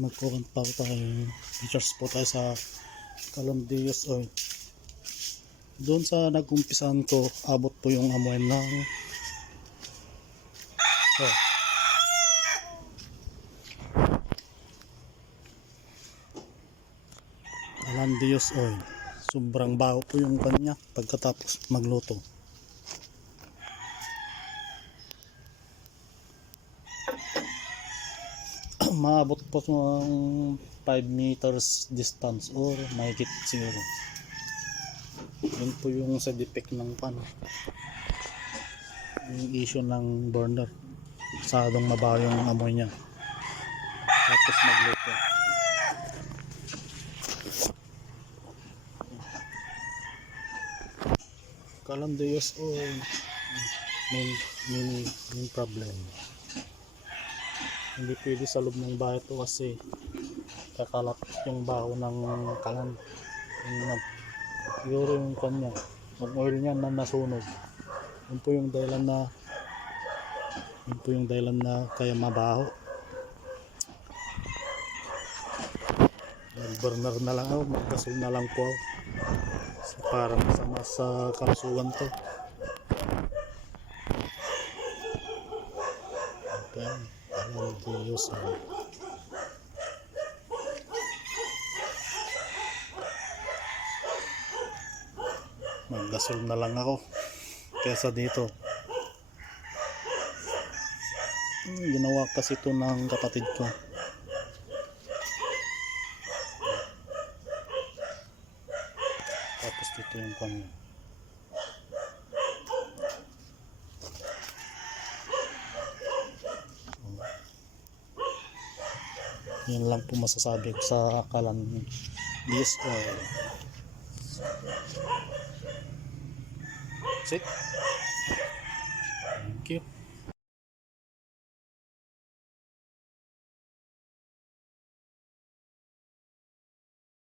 Magkukunt pa tayo. I-charge po tayo sa Calandrius oil. Doon sa nagumpisan ko, abot po yung amoy ng Calandrius oil. Sobrang baho po yung kanya pagkatapos magluto. Maabot po ng 5 meters distance or mahigit siguro. Yun po yung sa defect ng pan, yung issue ng burner, masyadong mabaho yung amoy niya tapos magluto. Calandrius oil, main problem. Hindi pwede sa loob ng bahay ito kasi kakalat yung baho ng kalan. Siguro yung kanya, yung oil niya na nasunog. Yun po yung dahilan na kaya mabaho. Mag-burner na lang ako, maggasol na lang po ako. Para masama sa kalusugan to. Calandrius oil. Maggasol na lang ako kesa dito. Ginawa kasi ito ng kapatid ko. Tapos dito yung kanya. Yan lang po masasabi ko sa Calandrius oil. That's it. Thank you.